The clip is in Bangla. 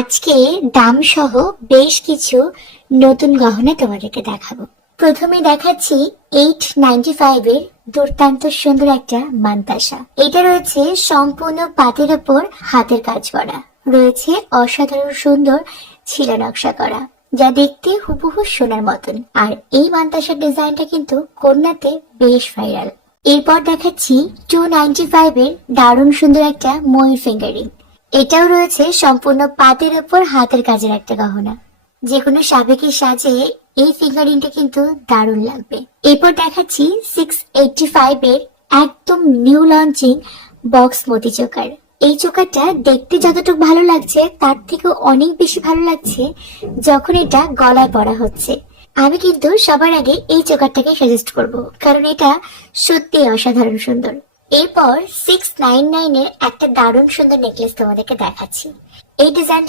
আজকে দাম সহ বেশ কিছু নতুন গহনা তোমাদেরকে দেখাবো। প্রথমে দেখাচ্ছি 895 এর দুর্দান্ত সুন্দর একটা মান্তাসা। এটা রয়েছে সম্পূর্ণ পাতের উপর হাতের কাজ করা, রয়েছে অসাধারণ সুন্দর ছিলা নকশা করা, যা দেখতে হুবহু সোনার মতন। আর এই মান্তাসার ডিজাইনটা কিন্তু কন্যাতে বেশ ভাইরাল। এরপর দেখাচ্ছি 295 এর দারুণ সুন্দর একটা ময়ূর ফিঙ্গারিং। এটাও রয়েছে সম্পূর্ণ পাতের উপর হাতের কাজের একটা গহনা। যে কোনো সাবেকি সাজে এই ফিঙ্গারিংটা কিন্তু দারুণ লাগবে। এরপর দেখাচ্ছি 685 এর একদম নিউ লঞ্চিং বক্স মতি চোকার। এই চোকারটা দেখতে যতটুকু ভালো লাগছে তার থেকেও অনেক বেশি ভালো লাগছে যখন এটা গলায় পরা হচ্ছে। আমি কিন্তু সবার আগে এই চোকারটাকে সাজেস্ট করব, কারণ এটা সত্যি অসাধারণ সুন্দর। এরপর 699 এর একটা দারুণ সুন্দর নেকলেস তোমাদেরকে দেখাচ্ছি। এই ডিজাইনটা